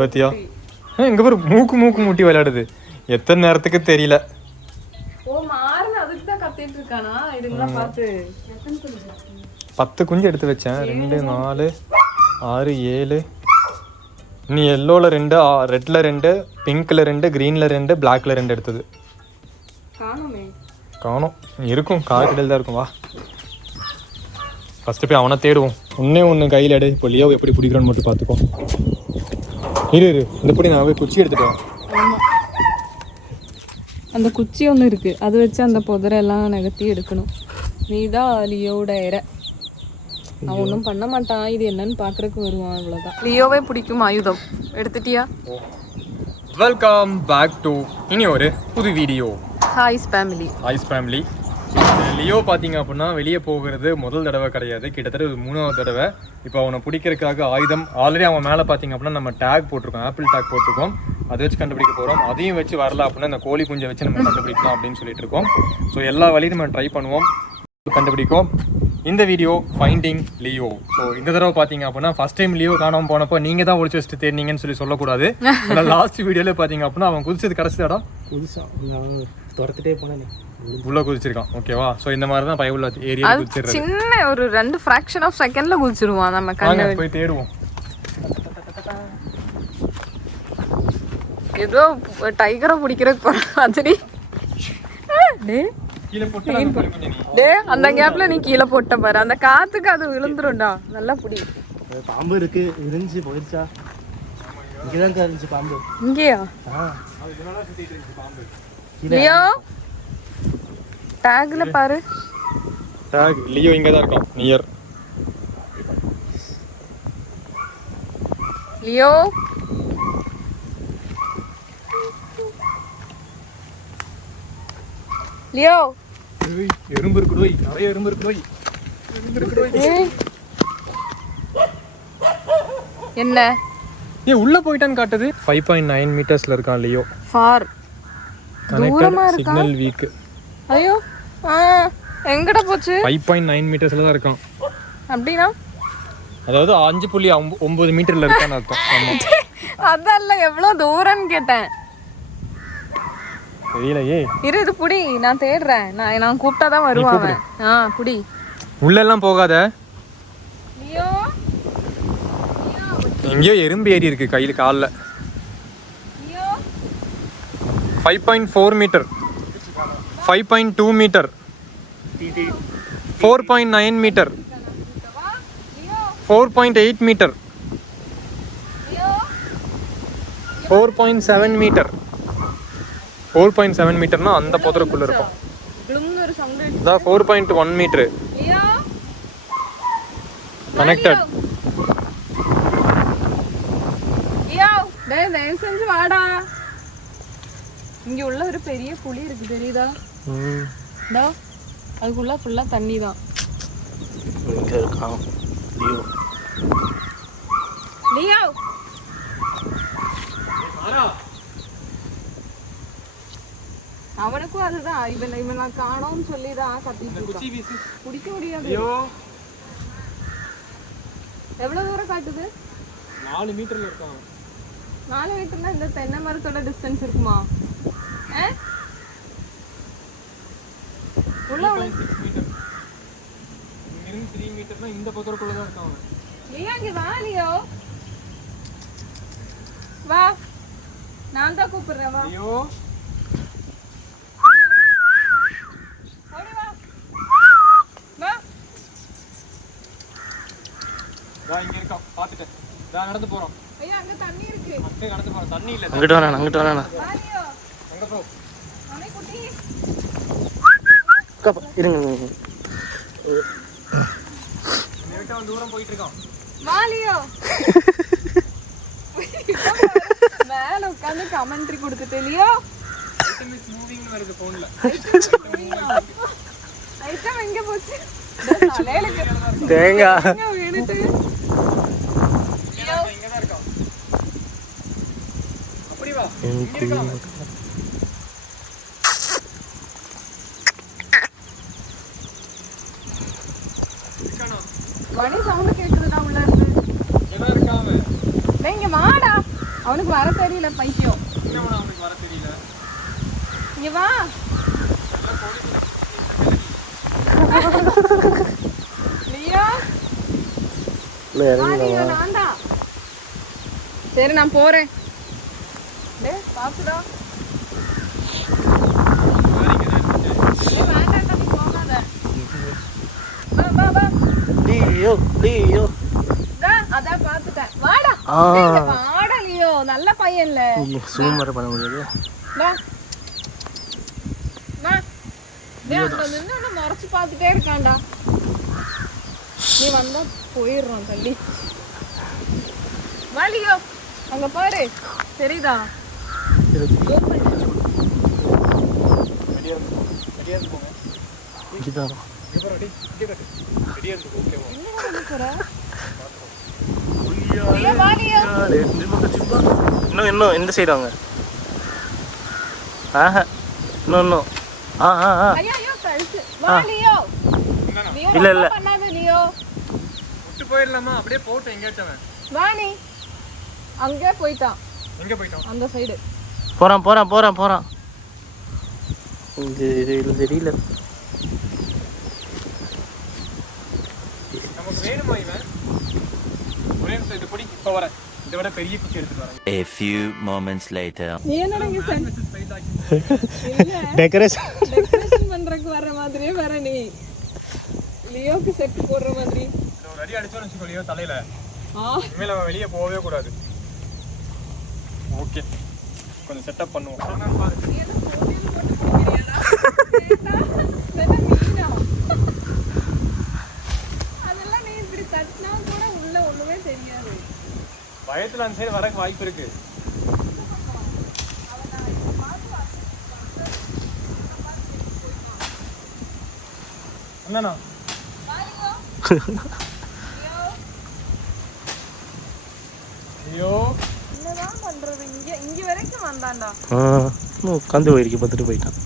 பாத்தியா இங்க பாரு மூக்கு மூக்கு முட்டி விளையாடுது. எத்தனை நேரத்துக்கு தெரியல. ஓ மாறன அதுக்கு தான் கத்திட்டு இருக்கானா? இதுங்கலாம் பார்த்து 10 குஞ்சு எடுத்து வச்சேன். 2 4 6 7. நீ எல்லோல 2, ரெட்ல 2, பிங்க்ல 2, கிரீன்ல 2, பிளாக்ல 2 எடுத்தது. காணோமே. காணோம். இருக்கும் கார்கிடல் தான் இருக்கும். வா ஃபர்ஸ்ட் போய் அவனை தேடுவோம். ஒன்று கையில் எடு. இப்போ லியோ எப்படி பிடிக்கிறான்னு மட்டும் பார்த்துக்கோ. இரு இந்த படி நான் போய் குச்சி எடுத்துட்டு வரேன். அந்த குச்சி ஒன்று இருக்கு, அது வச்சு அந்த புதரெல்லாம் நகர்த்தி எடுக்கணும். நீ தான் லியோட இற. அவன் ஒன்றும் பண்ண மாட்டான். இது என்னன்னு பார்க்கறதுக்கு வருவான், அவ்வளோதான். லியோவே பிடிக்கும் ஆயுதம். எடுத்துட்டியா? வெல்கம் பேக் டு இனி ஒரு புது வீடியோ. ஹாய்ஸ் ஃபேமிலி. ஹாய்ஸ் ஃபேமிலி. லியோ பார்த்தீங்க அப்படின்னா வெளியே போகிறது முதல் தடவை கிடையாது, கிட்டத்தட்ட 3வது தடவை. இப்போ அவனை பிடிக்கிறதுக்காக ஆயுதம் ஆல்ரெடி அவன் மேலே பார்த்தீங்க அப்படின்னா நம்ம டேக் போட்டிருக்கோம், ஆப்பிள் டேக் போட்டிருக்கோம். அதை வச்சு கண்டுபிடிக்க போகிறோம். அதையும் வச்சு வரல அப்படின்னா இந்த கோழி குஞ்சை வச்சு நம்ம கண்டுபிடிக்கலாம் அப்படின்னு சொல்லிட்டு இருக்கோம். ஸோ எல்லா வழியும் நம்ம ட்ரை பண்ணுவோம், கண்டுபிடிக்கும். இந்த வீடியோ ஃபைண்டிங் லியோ. ஸோ இந்த தடவை பார்த்தீங்க அப்படின்னா ஃபர்ஸ்ட் டைம் லியோ காணாமல் போனப்போ நீங்கள் தான் ஒழிச்சு வச்சுட்டு தேடினீங்கன்னு சொல்லக்கூடாது. ஆனால் லாஸ்ட் வீடியோவில் பார்த்தீங்க அப்படின்னா அவன் குதிச்சது கடைசி இடம் புதுசாக துரத்துட்டே போனேன், உள்ள குதிச்சிருக்கான். ஓகேவா? ஸோ இந்த மாதிரி தான் பயவுள்ள ஏரியா குதிச்சிருக்கான். சின்ன ஒரு 2 ஃபிராக்ஷன் ஆஃப் செகண்ட்ல குதிச்சிருவான். நம்ம கண்ணை போய் தேடுவோம். ஏதோ டைகரை பிடிக்கிறதுக்கு போற மாதிரி. அந்த கேப்ல நீ கீழே போட்ட பாரு, அந்த காத்துக்கு அது விழுந்துரும்டா. நல்லா புடி. பாம்பு இருக்கு, இருந்துச்சு போயிருச்சா? இங்கதான் இருந்துச்சு பாம்பு. இங்கேயா? லியோ டேக்ல பாரு. டேக் லியோ இங்க தான் இருக்கான், நியர். லியோ லியோ எறும்பு இருக்குடோய், நிறைய எறும்பு இருக்குடோய். என்ன உள்ள போயிட்டான்னு காட்டுது. 5.9 மீட்டர்ஸ்ல இருக்கான் லியோ. ஃபார் தூரமா இருக்கா? Signal week. ஐயோ எங்கட போச்சு? 5.9 மீட்டர்ஸ்ல தான் இருக்கான். அப்படினா அதாவது 5.9 மீட்டர்ல இருக்கான்னு அர்த்தம். ஆமா அதல்ல, எவ்வளவு தூரம்னு கேட்டேன். தெரியலையே. இரு இது புடி, நான் தேடுறேன். நான் கூப்பிட்டா தான் வருவான். புடி. உள்ள எல்லாம் போகாத. லியோ எங்கேயோ எறும்பு ஏறி இருக்கு கையில கால்ல. 5.4 metre, 5.2 metre, 4.9 metre, 4.8 metre, 4.7 metre. 4.7 மீட்டர்னா அந்த புதருக்குள்ள இருக்கும். அதான் 4.1 மீட்டர். கனெக்டட். தயவு செஞ்சு வாடா. இங்க உள்ள ஒரு பெரிய புளி இருக்கு, தெரியுதா? அதுக்குள்ள ஃபுல்லா தண்ணி தான். இங்க இருக்கான் லியோ. லியோ அவனுக்கும் அதுதான். இவன் நான் காணோம்னு சொல்லிதான் கத்திட்டு இருக்கான். குடிக்க முடியாது. எவ்வளவு தூரம் காட்டுது? 4 மீட்டர்ல இருக்கான். 4 மீட்டர்னா இந்த தென்னை மரத்தோட டிஸ்டன்ஸ் இருக்குமா? உள்ள 6 மீட்டர். இங்க 3 மீட்டர்னா இந்த பக்கத்துக்குள்ள தான் இருக்கான். லியோ இங்க வா. லியோ வா, நான் தான் கூப்பிடுறேன். வா லியோ. ஓடி வா. வா. இங்க இருக்கான், பாத்துட்டேன். நான் நடந்து போறோம். ஐயா அங்க தண்ணி இருக்கு. அப்படியே நடந்து போறோம். தண்ணி இல்ல. அங்கிட்டு வரேன், அங்கிட்டு வரேன். வா லியோ. அங்க போ. அம்மே குட்டி. இருங்க. நேரா தூரம் போயிட்டு இருக்கான். வா லியோ. மேல உட்கார்ந்து கமெண்ட்ரி கொடுத்துட்டு லியோ. ஐட்டம் இஸ் மூவிங் வருது போன்ல. ஐட்டம் எங்க போச்சு? தலையில தேங்கா. வேணுட்டு. இங்க தான் இருக்கான். அப்படி வா. இங்க இருக்கான். மணி சவுண்ட் கேக்குதுடா உள்ள இருந்து. எங்க இருக்கான்? இங்க வாடா. அவனுக்கு வர தெரியல பைத்தியம். என்னவா அவனுக்கு வர தெரியல? இங்க வா. லியோ இல்லை இறங்கிடலாம். நான்டா. சரி நான் போறேன். டே பாத்துடா. வேண்டாம் நீ போகாத. வா வா வா. லியோ லியோ அதான் பாத்துட்டேன். வாடா. வாடா லியோ, நல்ல பையன்ல. சூம் வர பண்ண முடியாது. வா வா. டேய் அங்க நின்னு மறைச்சு பார்த்துட்டே இருக்கான்டா. நீ வந்தா போயிடுறான் தள்ளி. வா லியோ, அங்க பாரு தெரியுதா? இதுதான் இன்னும் இந்த சைடு வாங்க. ஆஹா இன்னும் இல்ல இல்ல விட்டு போயிடலாமா? அப்படியே போட்டு எங்கேயாச்சும் வாணி அங்கே போயிட்டான். எங்க போயிட்டோம்? அந்த சைடு போறான் போறான் போறான் போறான். இது தெரியல. நமக்கு வேணுமா இவன்? ஒரே நிமிஷம் இது பிடி. இப்போ வரேன். இதை விட பெரிய குச்சி எடுத்துட்டு வரேன். A few moments later. நீ என்னடா டெக்கரேஷன் பண்றதுக்கு வர மாதிரியே வர நீ. லியோக்கு செட் போடுற மாதிரி ஒரு அடி அடிச்சோன்னு வச்சுக்கோ லியோ தலையில. இனிமேல் அவன் வெளியே போகவே கூடாது. ஓகே கொஞ்சம் செட்டப் பண்ணுவோம். அதெல்லாம் நீ இப்படி தட்டினா கூட உள்ள ஒண்ணுமே தெரியாது. பயத்துல அந்த சைடு வரக்கு வாய்ப்பு இருக்கு. என்னண்ணா ஐயோ என்னதான் பண்றது? இங்க வரைக்கும் வந்தான்டா. உட்காந்து போயிருக்கு, பார்த்துட்டு போயிட்டான்.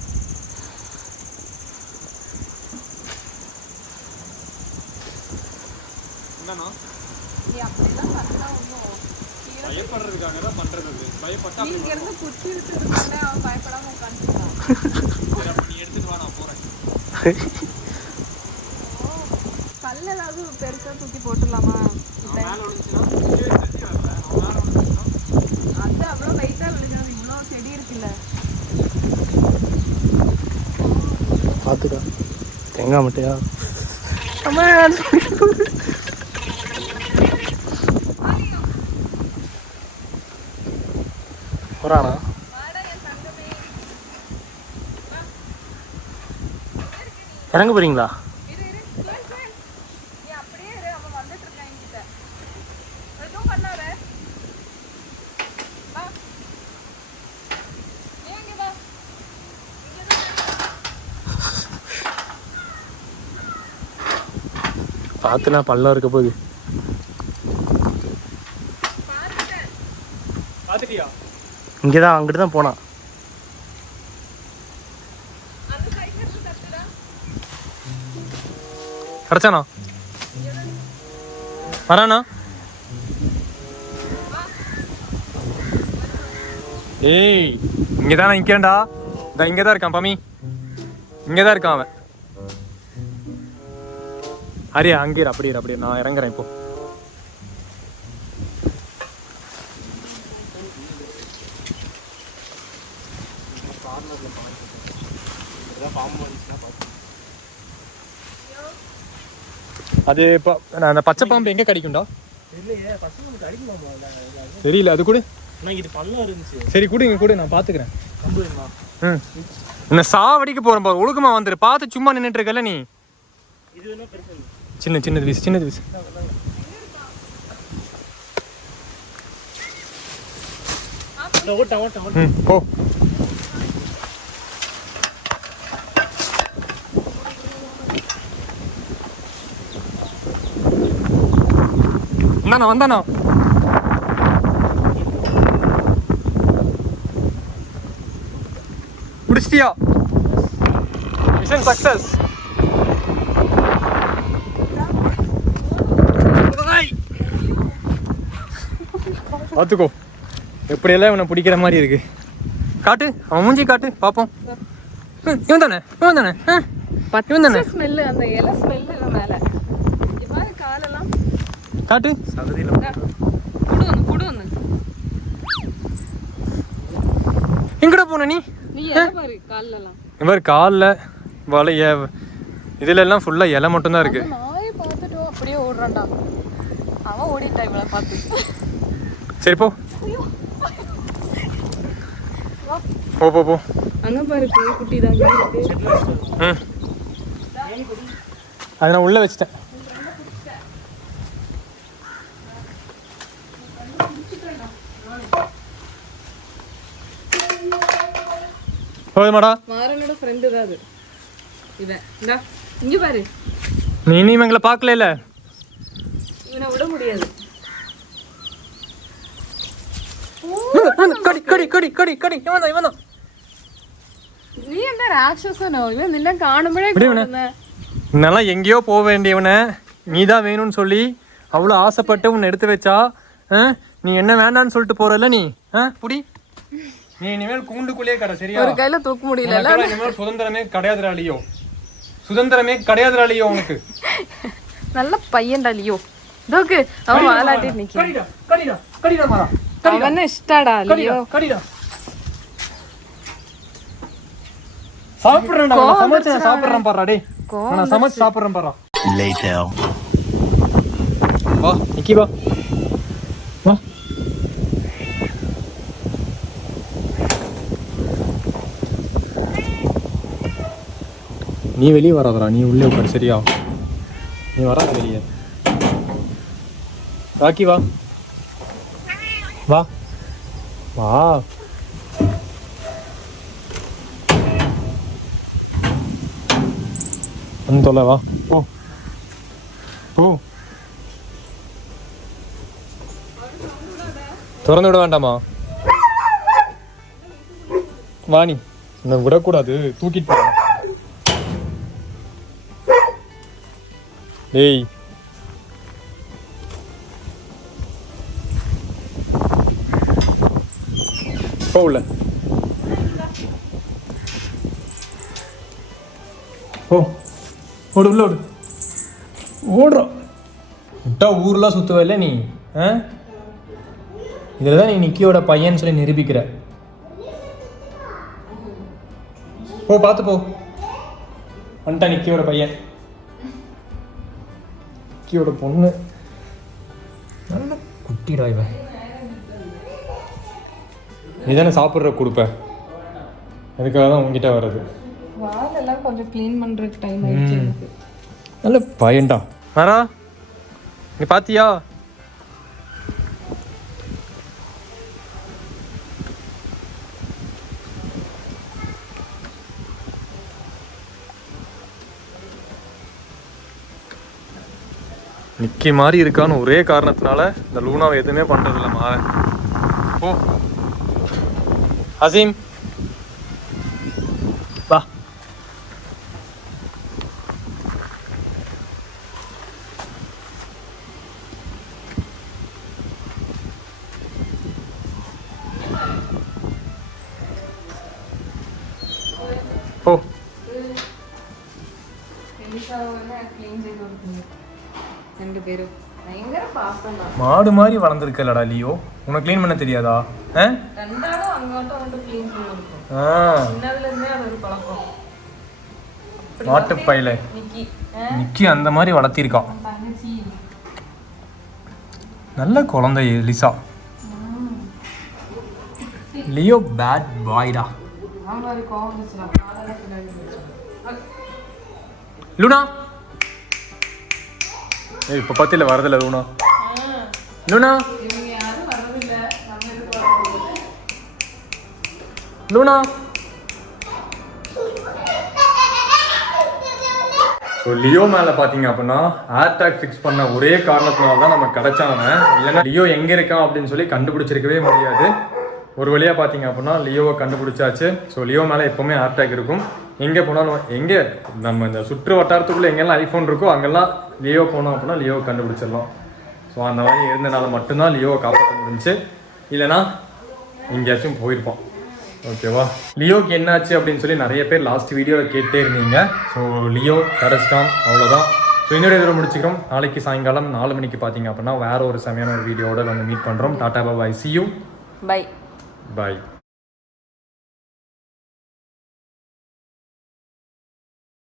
என்னண்ணா நீ அப்படிதான் பண்ணா ஒண்ணும் பயப்படுறதுக்காக தான் பண்றது. பயப்பட்டா இங்க இருந்து குச்சி எடுத்துட்டு அவன் பயப்படாம உட்காந்துட்டான். நீ எடுத்துட்டு வா, நான் போறேன். கல்ல ஏதாவது பெருசா தூக்கி போட்டுடலாமா? அது அவ்வளோ வெயிட்டா விழுகாது. இவ்வளோ செடி இருக்குல்ல. பார்த்துக்கா தேங்காய் மட்டையா? போறானா? இறங்க போறீங்களா? பார்த்துனா பள்ளம் இருக்க போகுது. பாத்துட்டியா? இங்கே தான் அங்கிட்டு தான் போனான். கிடைச்சானா? வரானா? ஏய் இங்கதான் நான் நிக்கிறேன்டா. இங்கதான் இருக்கான் பமி. இங்கதான் இருக்கான் அவன். ஹரியா அங்கே அப்படியே நான் இறங்குறேன் இப்போ. அது அந்த பச்சை பாம்பு எங்க கிடைக்கும்டா? தெரியல, அது கூட சரி கூட இங்க கூட நான் பாத்துக்கிறேன். என்ன சாவடிக்க போறேன் பாரு. ஒழுக்கமா வந்துரு. பார்த்து சும்மா நின்றுட்டு இருக்கல நீ. சின்னது வீசு. போ. வந்தானா? பிடிச்சிட்டியா? Mission success. பார்த்துக்கோ. எப்படியெல்லாம் இவனை பிடிக்கிற மாதிரி இருக்கு. காட்டு, அவன் மூஞ்சி காட்டு பார்ப்போம். இவன் தானே இவன் தானே இவன் தானே. ஸ்மெல்லு, அந்த இலை ஸ்மெல்லு மேல இங்க பாரு, காலெல்லாம் காட்டு. குடு ஒன்று எங்கடா போன நீ? நீ இலை பாரு காலெல்லாம். இந்த மாதிரி காலில் வலைய இதுல எல்லாம் ஃபுல்லா இலை மட்டும்தான் இருக்கு. நாயை பார்த்துட்டு அப்படியே ஓடுறான்டா. அவன் ஓடிட்டா இவளை பார்த்து. சரி போ போ போ போ. அங்க பாரு குட்டி தான் இருக்கு. அதை நான் உள்ள வச்சிட்டேன். போதுமாடா? மாறனோட ஃப்ரெண்டு தான் அது. இவன் இந்தா இங்க பாரு. நீ இனிமே எங்களை பார்க்கல. இவனை விட முடியாது. கடி கடி கடி கடி கடி. இவன் தான். நீ என்ன ராட்சசனோ? இவன் நின்ன காணும்படே நல்லா எங்கேயோ போக வேண்டியவனை நீ தான் வேணும்னு சொல்லி அவ்வளோ ஆசைப்பட்டு உன்னை எடுத்து வச்சா நீ என்ன வேண்டான்னு சொல்லிட்டு போறல நீ. புடி. நீ இனிமேல் கூண்டுக்குள்ளேயே கடை. சரியா? ஒரு கையில தூக்க முடியல. இனிமேல் சுதந்திரமே கிடையாதுடா லியோ. சுதந்திரமே கிடையாதுடா லியோ உனக்கு. நல்ல பையன்டா லியோ. தோக்கு அவன் வாலாட்டிட்டு நிக்கிறான். கடிடா கடிடா கடிடா மாறா. அவன் இஷ்டடா லியோ. கடிடா. சாப்பிடுறேன்டா. நான் சமைச்சு சாப்பிடுறேன் பாறா. டேய் நான் சமைச்சு சாப்பிடுறேன் பாறா. Later. வா நிக்கி வா வா. நீ வெளியே வராதடா. நீ உள்ளே உட்காரு. சரியா? நீ வராத வெளியே. ராக்கி வா வா வா. தொலை வா. போ போ. திறந்து விட வேண்டாமா? வா. நீ என்ன விடக்கூடாது. தூக்கிட்டு போ. டேய் போ உள்ள போ. ஓடு உள்ள ஓடு. ஓடுறோம் விட்டா ஊர்லாம் சுற்றுவ இல்லை நீ. இதில் தான் நீ நிக்கியோட பையன் சொல்லி நிரூபிக்கிற. போ பார்த்து போ. வந்துட்டா நிக்கியோட பையன். நிக்கியோட பொண்ணு நல்ல குட்டிடா இவன். நீ தானே சாப்பிட்ற கொடுப்ப. அதுக்காக தான் உங்ககிட்ட வர்றது. வாலெல்லாம் கொஞ்சம் க்ளீன் பண்றதுக்கு டைம் ஆயிடுச்சு எனக்கு. நல்ல பையன்டா. மாறா நீ பாத்தியா? நிக்கி மாதிரி இருக்கான்னு ஒரே காரணத்தினால இந்த லூனாவை எதுவுமே பண்றதில்ல மாற. ஓ அசீம் வா. ஓ ரெண்டு பேரும் பயங்கர பாசம் தான். மாடு மாதிரி வளர்ந்துருக்கலடா லியோ. உனக்கு க்ளீன் பண்ண தெரியாதா? ரெண்டாலும் அங்கோட்டும் அங்கோட்டும் க்ளீன் பண்ணிருக்கோம். சின்னதுல இருந்தே அது ஒரு பழக்கம். மாட்டுப்பையில நிக்கி நிக்கி அந்த மாதிரி வளர்த்திருக்கான். தங்கச்சி நல்ல குழந்தை லிசா. லியோ பேட் பாய்டா. ஆமாம் கோவம் வந்துச்சுடா. காலெல்லாம் பின்னாடி வந்துச்சு. லூனா ஏய் இப்போ பத்தியில் வரதில்ல லூனா. லூனா இவங்க யாரும் வரதில்லை. நம்ம எதுக்கு வர லூனா. ஸோ லியோ மேலே பார்த்தீங்க அப்படின்னா ஏர்டேக் ஃபிக்ஸ் பண்ண ஒரே காரணத்தினால தான் நம்ம கிடைச்சாங்க. இல்லைன்னா லியோ எங்கே இருக்கான் அப்படின்னு சொல்லி கண்டுபிடிச்சிருக்கவே முடியாது. ஒரு வழியாக பார்த்தீங்க அப்படின்னா லியோவை கண்டுபிடிச்சாச்சு. ஸோ லியோ மேலே எப்போவுமே ஏர்டேக் இருக்கும். எங்கே போனாலும் எங்கே நம்ம இந்த சுற்று வட்டாரத்துக்குள்ளே எங்கெல்லாம் ஐஃபோன் இருக்கோ அங்கெல்லாம் லியோ போனோம் அப்படின்னா லியோவை கண்டுபிடிச்சிடலாம். ஸோ அந்த மாதிரி இருந்தனால மட்டும்தான் லியோவை காப்பாற்ற முடிஞ்சிச்சு. இல்லைனா எங்கேயாச்சும் போயிருப்பான். ஓகேவா? லியோக்கு என்னாச்சு அப்படின்னு சொல்லி நிறைய பேர் லாஸ்ட் வீடியோவில் கேட்டே இருந்தீங்க. ஸோ லியோ கிடச்சிட்டான், அவ்வளோதான். ஸோ இன்னொரு இதில் முடிச்சுக்கிறோம். நாளைக்கு சாயங்காலம் 4 மணிக்கு பார்த்தீங்க அப்படின்னா வேற ஒரு செமையான ஒரு வீடியோவோட நம்ம மீட் பண்ணுறோம். டாடா பாய், see you. பை. Bye.